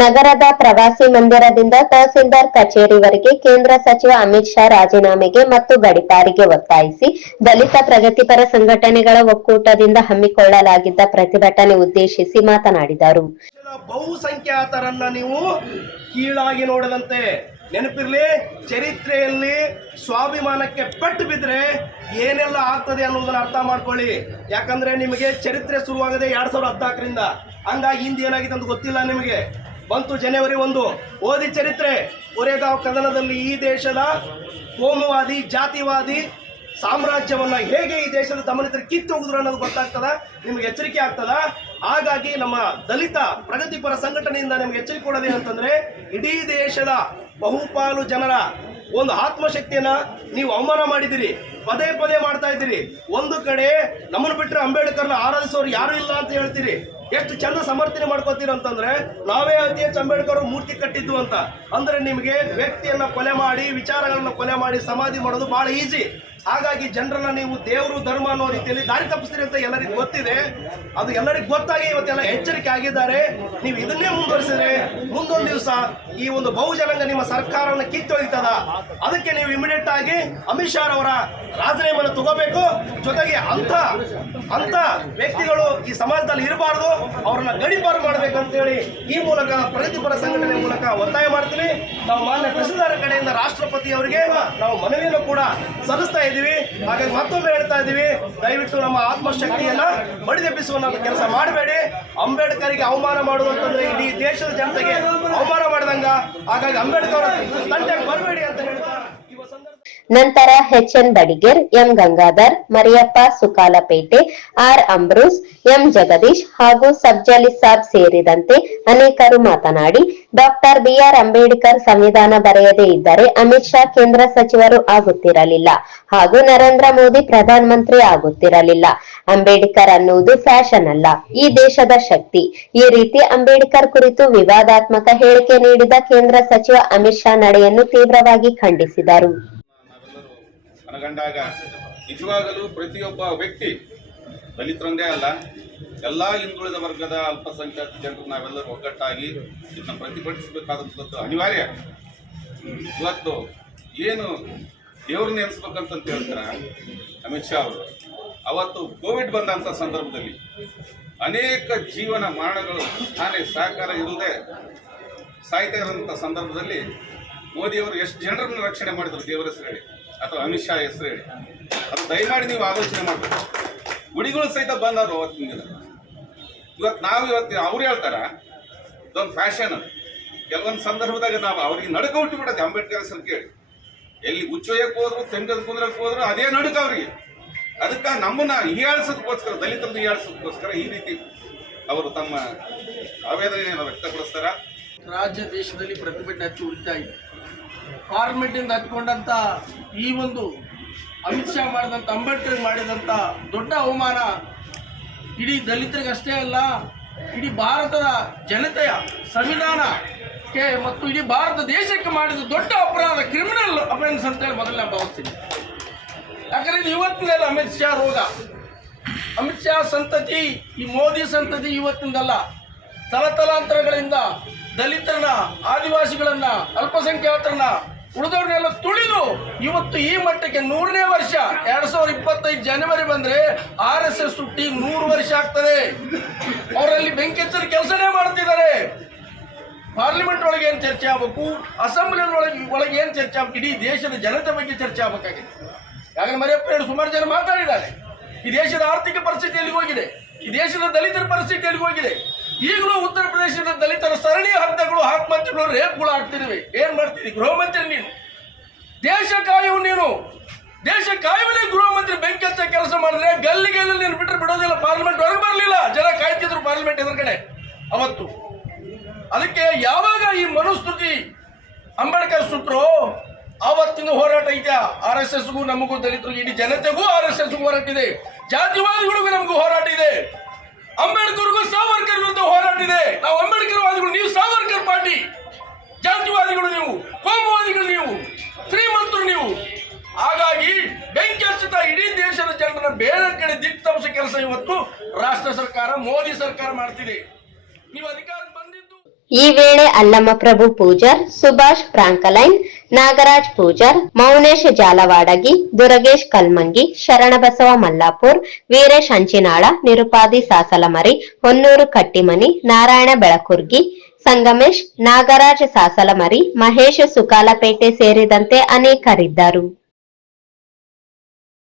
ನಗರದ ಪ್ರವಾಸಿ ಮಂದಿರದಿಂದ ತಹಸೀಲ್ದಾರ್ ಕಚೇರಿವರೆಗೆ ಕೇಂದ್ರ ಸಚಿವ ಅಮಿತ್ ಶಾ ರಾಜೀನಾಮೆಗೆ ಮತ್ತು ಗಡಿಪಾರಿಗೆ ಒತ್ತಾಯಿಸಿ ದಲಿತ ಪ್ರಗತಿಪರ ಸಂಘಟನೆಗಳ ಒಕ್ಕೂಟದಿಂದ ಹಮ್ಮಿಕೊಳ್ಳಲಾಗಿದ್ದ ಪ್ರತಿಭಟನೆ ಉದ್ದೇಶಿಸಿ ಮಾತನಾಡಿದರು. ಬಹುಸಂಖ್ಯಾತರನ್ನ ನೀವು ಕೀಳಾಗಿ ನೋಡದಂತೆ ನೆನಪಿರ್ಲಿ, ಚರಿತ್ರೆಯಲ್ಲಿ ಸ್ವಾಭಿಮಾನಕ್ಕೆ ಪೆಟ್ಟು ಬಿದ್ದರೆ ಏನೆಲ್ಲ ಆಗ್ತದೆ ಅನ್ನೋದನ್ನ ಅರ್ಥ ಮಾಡ್ಕೊಳ್ಳಿ. ಯಾಕಂದ್ರೆ ನಿಮಗೆ ಚರಿತ್ರೆ ಶುರುವಾಗದೆ ಎರಡ್ ಸಾವಿರದ ಹದಿನಾಲ್ಕರಿಂದ. ಹಂಗಾಗಿ ಹಿಂದೆ ಏನಾಗಿದೆ ಅಂತ ಗೊತ್ತಿಲ್ಲ ನಿಮಗೆ. ಬಂತು ಜನವರಿ ಒಂದು. ಓದಿ ಚರಿತ್ರೆ. ಒರೆಗಾಂವ್ ಕದನದಲ್ಲಿ ಈ ದೇಶದ ಕೋಮುವಾದಿ, ಜಾತಿವಾದಿ ಸಾಮ್ರಾಜ್ಯವನ್ನು ಹೇಗೆ ಈ ದೇಶದ ದಮನಿತರು ಕಿತ್ತು ಹೋಗಿದ್ರು ಅನ್ನೋದು ಗೊತ್ತಾಗ್ತದ, ನಿಮ್ಗೆ ಎಚ್ಚರಿಕೆ ಆಗ್ತದ? ಹಾಗಾಗಿ ನಮ್ಮ ದಲಿತ ಪ್ರಗತಿಪರ ಸಂಘಟನೆಯಿಂದ ನಿಮ್ಗೆ ಎಚ್ಚರಿಕೆ ಕೊಡೋದೇ ಅಂತಂದ್ರೆ ಇಡೀ ದೇಶದ ಬಹುಪಾಲು ಜನರ ಒಂದು ಆತ್ಮಶಕ್ತಿಯನ್ನ ನೀವು ಅವಮಾನ ಮಾಡಿದಿರಿ ಪದೇ ಪದೇ ಮಾಡ್ತಾ ಇದ್ದೀರಿ. ಒಂದು ಕಡೆ ನಮ್ಮನ್ನು ಬಿಟ್ಟರೆ ಅಂಬೇಡ್ಕರ್ನ ಆರಾಧಿಸೋರು ಯಾರು ಇಲ್ಲ ಅಂತ ಹೇಳ್ತೀರಿ. ಎಷ್ಟು ಚಂದ ಸಮರ್ಥನೆ ಮಾಡ್ಕೋತೀರ ಅಂತಂದ್ರೆ, ನಾವೇ ಅತಿ ಹೆಚ್ಚು ಅಂಬೇಡ್ಕರ್ ಮೂರ್ತಿ ಕಟ್ಟಿದ್ದು ಅಂತ. ಅಂದ್ರೆ ನಿಮಗೆ ವ್ಯಕ್ತಿಯನ್ನ ಕೊಲೆ ಮಾಡಿ, ವಿಚಾರಗಳನ್ನ ಕೊಲೆ ಮಾಡಿ, ಸಮಾಧಿ ಮಾಡೋದು ಬಹಳ ಈಸಿ ಹಾಗಾಗಿ ಜನರನ್ನ ನೀವು ದೇವರು, ಧರ್ಮ ಅನ್ನೋ ರೀತಿಯಲ್ಲಿ ದಾರಿ ತಪ್ಪಿಸ್ತೀರಿ ಅಂತ ಎಲ್ಲರಿಗೂ ಗೊತ್ತಿದೆ. ಅದು ಎಲ್ಲರಿಗೂ ಗೊತ್ತಾಗಿ ಇವತ್ತೆಲ್ಲ ಎಚ್ಚರಿಕೆ ಆಗಿದ್ದಾರೆ. ನೀವು ಇದನ್ನೇ ಮುಂದುವರಿಸಿದ್ರೆ ಮುಂದೊಂದು ದಿವಸ ಈ ಒಂದು ಬಹುಜನಾಂಗ ನಿಮ್ಮ ಸರ್ಕಾರವನ್ನು ಕಿತ್ತೊಳಿತದ ಅದಕ್ಕೆ ನೀವು ಇಮಿಡಿಯೇಟ್ ಆಗಿ ಅಮಿತ್ ಶಾ ಅವರ ರಾಜೀನಾಮೆಯನ್ನು ತಗೋಬೇಕು. ಜೊತೆಗೆ ಅಂತ ಅಂತ ವ್ಯಕ್ತಿಗಳು ಈ ಸಮಾಜದಲ್ಲಿ ಇರಬಾರ್ದು. ಅವರನ್ನ ಗಡಿಪಾರು ಮಾಡಬೇಕು ಅಂತೇಳಿ ಈ ಮೂಲಕ ಪ್ರಗತಿಪರ ಸಂಘಟನೆ ಮೂಲಕ ಒತ್ತಾಯ ಮಾಡ್ತೀವಿ ನಾವು ಮಾನ್ಯ ತಹಸೀಲ್ದಾರ್ ಕಡೆಯಿಂದ ರಾಷ್ಟ್ರಪತಿ ಅವರಿಗೆ ನಾವು ಮನವಿಯನ್ನು ಕೂಡ ಸಲ್ಲಿಸ್ತಾ ಇದ್ದೀವಿ. ಹಾಗಾಗಿ ಮತ್ತೊಮ್ಮೆ ಹೇಳ್ತಾ ಇದ್ದೀವಿ, ದಯವಿಟ್ಟು ನಮ್ಮ ಆತ್ಮಶಕ್ತಿಯನ್ನ ಬಡಿದೆಬ್ಬಿಸುವ ಕೆಲಸ ಮಾಡಬೇಡಿ. ಅಂಬೇಡ್ಕರ್ಗೆ ಅವಮಾನ ಮಾಡುವಂತಂದ್ರೆ ಇಡೀ ದೇಶದ ಜನತೆಗೆ ಅವಮಾನ ಮಾಡಿದಂಗ. ಹಾಗಾಗಿ ಅಂಬೇಡ್ಕರ್ ತಂಟೆಗೆ ಬರಬೇಡಿ ಅಂತ ಸಂದರ್ಭ H N Badiger, M Gangadhar, Mariyappa Sukalpete, R Ambrose, M Jagadish ಹಾಗೂ ಸಬ್ಜಲಿ ಸಾಬ್ ಸೇರಿದಂತೆ ಅನೇಕರು ಮಾತನಾಡಿ, ಡಾಕ್ಟರ್ ಬಿಆರ್ ಅಂಬೇಡ್ಕರ್ ಸಂವಿಧಾನ ಬರೆಯದೇ ಇದ್ದರೆ ಅಮಿತ್ ಶಾ ಕೇಂದ್ರ ಸಚಿವರು ಆಗುತ್ತಿರಲಿಲ್ಲ ಹಾಗೂ ನರೇಂದ್ರ ಮೋದಿ ಪ್ರಧಾನಮಂತ್ರಿ ಆಗುತ್ತಿರಲಿಲ್ಲ. ಅಂಬೇಡ್ಕರ್ ಅನ್ನುವುದು ಫ್ಯಾಷನ್ ಅಲ್ಲ, ಈ ದೇಶದ ಶಕ್ತಿ. ಈ ರೀತಿ ಅಂಬೇಡ್ಕರ್ ಕುರಿತು ವಿವಾದಾತ್ಮಕ ಹೇಳಿಕೆ ನೀಡಿದ ಕೇಂದ್ರ ಸಚಿವ ಅಮಿತ್ ಶಾ ನಡೆಯನ್ನು ತೀವ್ರವಾಗಿ ಖಂಡಿಸಿದರು. ಮನಗಂಡಾಗ ನಿಜವಾಗಲೂ ಪ್ರತಿಯೊಬ್ಬ ವ್ಯಕ್ತಿ ದಲಿತರೊಂದೇ ಅಲ್ಲ, ಎಲ್ಲ ಹಿಂದುಳಿದ ವರ್ಗದ ಅಲ್ಪಸಂಖ್ಯಾತ ಜನರು ನಾವೆಲ್ಲರೂ ಒಗ್ಗಟ್ಟಾಗಿ ಇದನ್ನ ಪ್ರತಿಭಟಿಸಬೇಕಾದಂಥದ್ದು ಅನಿವಾರ್ಯ. ಇವತ್ತು ಏನು ದೇವ್ರನ್ನ ನೆನೆಸ್ಬೇಕಂತ ಹೇಳ್ತಾರೆ? ಅಮಿತ್ ಶಾ ಅವರು. ಅವತ್ತು ಕೋವಿಡ್ ಬಂದಂಥ ಸಂದರ್ಭದಲ್ಲಿ ಅನೇಕ ಜೀವನ ಮರಣಗಳು ತಾನೇ ಸಹಕಾರ ಇಲ್ಲದೆ ಸಾಯ್ತಾ ಇರೋಂಥ ಸಂದರ್ಭದಲ್ಲಿ ಮೋದಿಯವರು ಎಷ್ಟು ಜನರನ್ನು ರಕ್ಷಣೆ ಮಾಡಿದರು ದೇವರ ಹೆಸರು ಅಥವಾ ಅಮಿತ್ ಶಾ ಹೆಸರು ಹೇಳಿ. ಅದು ದಯಮಾಡಿ ನೀವು ಆಲೋಚನೆ ಮಾಡಬೇಕು. ಗುಡಿಗಳು ಸಹಿತ ಬಂದರು ಅವತ್ತಿನ ದಿನ. ಇವತ್ತು ನಾವು ಇವತ್ತು ಅವ್ರು ಹೇಳ್ತಾರ? ಇದೊಂದು ಫ್ಯಾಷನ್ ಕೆಲವೊಂದು ಸಂದರ್ಭದಾಗ ನಾವು ಅವ್ರಿಗೆ ನಡುಕ ಹುಟ್ಟಿ ಬಿಡತ್ತೆ ಅಂಬೇಡ್ಕರ್ ಹೆಸರು ಕೇಳಿ. ಎಲ್ಲಿ ಉಚ್ಚೊಯ್ಯಕ್ಕೆ ಹೋದ್ರು ತೆಂಗದ ಕುಂದ್ರಕ್ಕೆ ಹೋದ್ರು, ಅದೇ ನಡುಕ ಅವ್ರಿಗೆ. ಅದಕ್ಕೆ ನಮ್ಮನ್ನ ಹೀಯಾಳಿಸೋದಕ್ಕೋಸ್ಕರ, ದಲಿತರನ್ನು ಹೀಯಾಳಿಸೋದಕ್ಕೋಸ್ಕರ ಈ ರೀತಿ ಅವರು ತಮ್ಮ ಆವೇದನೆಯನ್ನು ವ್ಯಕ್ತಪಡಿಸ್ತಾರ? ರಾಜ್ಯ ದೇಶದಲ್ಲಿ ಪ್ರತಿಭಟನೆ ಹಚ್ಚಿ ಉಳಿತಾ ಇದೆ ಪಾರ್ಲಿಮೆಂಟಿಂದ ಹಚ್ಕೊಂಡಂಥ ಈ ಒಂದು ಅಮಿತ್ ಶಾ ಮಾಡಿದಂಥ ಅಂಬೇಡ್ಕರ್ ಮಾಡಿದಂಥ ದೊಡ್ಡ ಅವಮಾನ ಇಡೀ ದಲಿತರಿಗಷ್ಟೇ ಅಲ್ಲ, ಇಡೀ ಭಾರತದ ಜನತೆಯ ಸಂವಿಧಾನಕ್ಕೆ ಮತ್ತು ಇಡೀ ಭಾರತ ದೇಶಕ್ಕೆ ಮಾಡಿದ ದೊಡ್ಡ ಅಪರಾಧ ಕ್ರಿಮಿನಲ್ ಅಫೆನ್ಸ್ ಅಂತೇಳಿ ಮೊದಲು ನಾನು ಭಾವಿಸ್ತೀನಿ. ಯಾಕಂದ್ರೆ ಇದು ಇವತ್ತಿನಲ್ಲ ಅಮಿತ್ ಶಾ ರೋಗ. ಅಮಿತ್ ಶಾ ಸಂತತಿ, ಈ ಮೋದಿ ಸಂತತಿ ಇವತ್ತಿಂದಲ್ಲ ತಲತಲಾಂತರಗಳಿಂದ ದಲಿತರನ್ನ, ಆದಿವಾಸಿಗಳನ್ನ, ಅಲ್ಪಸಂಖ್ಯಾತರನ್ನ ಉಳಿದವ್ರನ್ನೆಲ್ಲ ತುಳಿದು ಇವತ್ತು ಈ ಮಟ್ಟಕ್ಕೆ ನೂರನೇ ವರ್ಷ, ಎರಡ್ ಸಾವಿರದ ಇಪ್ಪತ್ತೈದು ಜನವರಿ ಬಂದ್ರೆ ಆರ್ ಎಸ್ ಎಸ್ ಹುಟ್ಟಿ ನೂರು ವರ್ಷ ಆಗ್ತದೆ. ಅವರಲ್ಲಿ ಬೆಂಕಿ ಹಚ್ಚದ ಕೆಲಸನೇ ಮಾಡ್ತಿದ್ದಾರೆ. ಪಾರ್ಲಿಮೆಂಟ್ ಒಳಗೆ ಏನು ಚರ್ಚೆ ಆಗಬೇಕು? ಅಸೆಂಬ್ಲಿ ಒಳಗೆ ಒಳಗೆ ಏನು ಚರ್ಚೆ ಆಗ್ಬೇಕು? ಇಡೀ ದೇಶದ ಜನತೆ ಬಗ್ಗೆ ಚರ್ಚೆ ಆಗಬೇಕಾಗಿದೆ. ಯಾಕಂದ್ರೆ ಮರಿಯಪ್ಪ ಸುಮಾರು ಜನ ಮಾತಾಡಿದ್ದಾರೆ. ಈ ದೇಶದ ಆರ್ಥಿಕ ಪರಿಸ್ಥಿತಿ ಎಲ್ಲಿಗೆ ಹೋಗಿದೆ? ಈ ದೇಶದ ದಲಿತರ ಪರಿಸ್ಥಿತಿ ಎಲ್ಲಿಗೆ ಹೋಗಿದೆ? ಈಗಲೂ ಉತ್ತರ ಪ್ರದೇಶದ ದಲಿತರ ಸರಣಿ ಹಂತಗಳು ಆತ್ಮಹತ್ಯೆಗಳು ರೇಪ್ಗಳು ಆಗ್ತಿದ್ವಿ. ಏನ್ ಮಾಡ್ತೀರಿ ಗೃಹ ಮಂತ್ರಿ ನೀನು. ದೇಶ ಕಾಯುವ ನೀನು. ದೇಶ ಕಾಯುವಲ್ಲಿ ಗೃಹ ಮಂತ್ರಿ ಬೆಂಕಿ ಹಚ್ಚ ಕೆಲಸ ಮಾಡಿದ್ರೆ ಗಲ್ಲಿಗೆ ನೀನು ಬಿಟ್ಟರೆ ಬಿಡೋದಿಲ್ಲ. ಪಾರ್ಲಿಮೆಂಟ್ ಹೊರಗೆ ಬರಲಿಲ್ಲ. ಜನ ಕಾಯ್ತಿದ್ರು ಪಾರ್ಲಿಮೆಂಟ್ ಎದುರುಗಡೆ. ಅವತ್ತು. ಅದಕ್ಕೆ ಯಾವಾಗ ಈ ಮನುಸ್ತುತಿ ಅಂಬೇಡ್ಕರ್ ಸುಟ್ರು ಆವತ್ತಿನ ಹೋರಾಟ ಇದೆಯಾ? ಆರ್ ಎಸ್ ಎಸ್ಗೂ ನಮಗೂ ದಲಿತರು ಇಡೀ ಜನತೆಗೂ ಆರ್ ಎಸ್ ಎಸ್ಗೂ ಹೋರಾಟ ಇದೆ. ಜಾತಿವಾದಿಗಳಿಗೂ ನಮಗೂ ಹೋರಾಟ ಇದೆ. ಅಂಬೇಡ್ಕರ್ಗೂ ಸಾವರ್ಕರ್ ವಿರುದ್ಧ ಸರ್ಕಾರ, ಮೋದಿ ಸರ್ಕಾರ ಮಾಡ್ತಿದೆ. ನೀವು ಅಧಿಕಾರ ಬಂದಿದ್ದು ಈ ವೇಳೆ ಅಲ್ಲಮಪ್ರಭು ಪೂಜಾರ್, ಸುಭಾಷ್ ಫ್ರಾಂಕಲೈನ್, ನಾಗರಾಜ್ ಪೂಜಾರ್, ಮೌನೇಶ್ ಜಾಲವಾಡಗಿ, ದುರಗೇಶ್ ಕಲ್ಮಂಗಿ, ಶರಣಬಸವ ಮಲ್ಲಾಪುರ್, ವೀರೇಶ್ ಅಂಚಿನಾಳ ನಿರುಪಾದಿ ಸಾಸಲಮರಿ, ಹೊನ್ನೂರು ಕಟ್ಟಿಮನಿ, ನಾರಾಯಣ ಬೆಳಕುರ್ಗಿ, ಸಂಗಮೇಶ್, ನಾಗರಾಜ್ ಸಾಸಲಮರಿ, ಮಹೇಶ್ ಸುಕಾಲಪೇಟೆ ಸೇರಿದಂತೆ ಅನೇಕರಿದ್ದರು.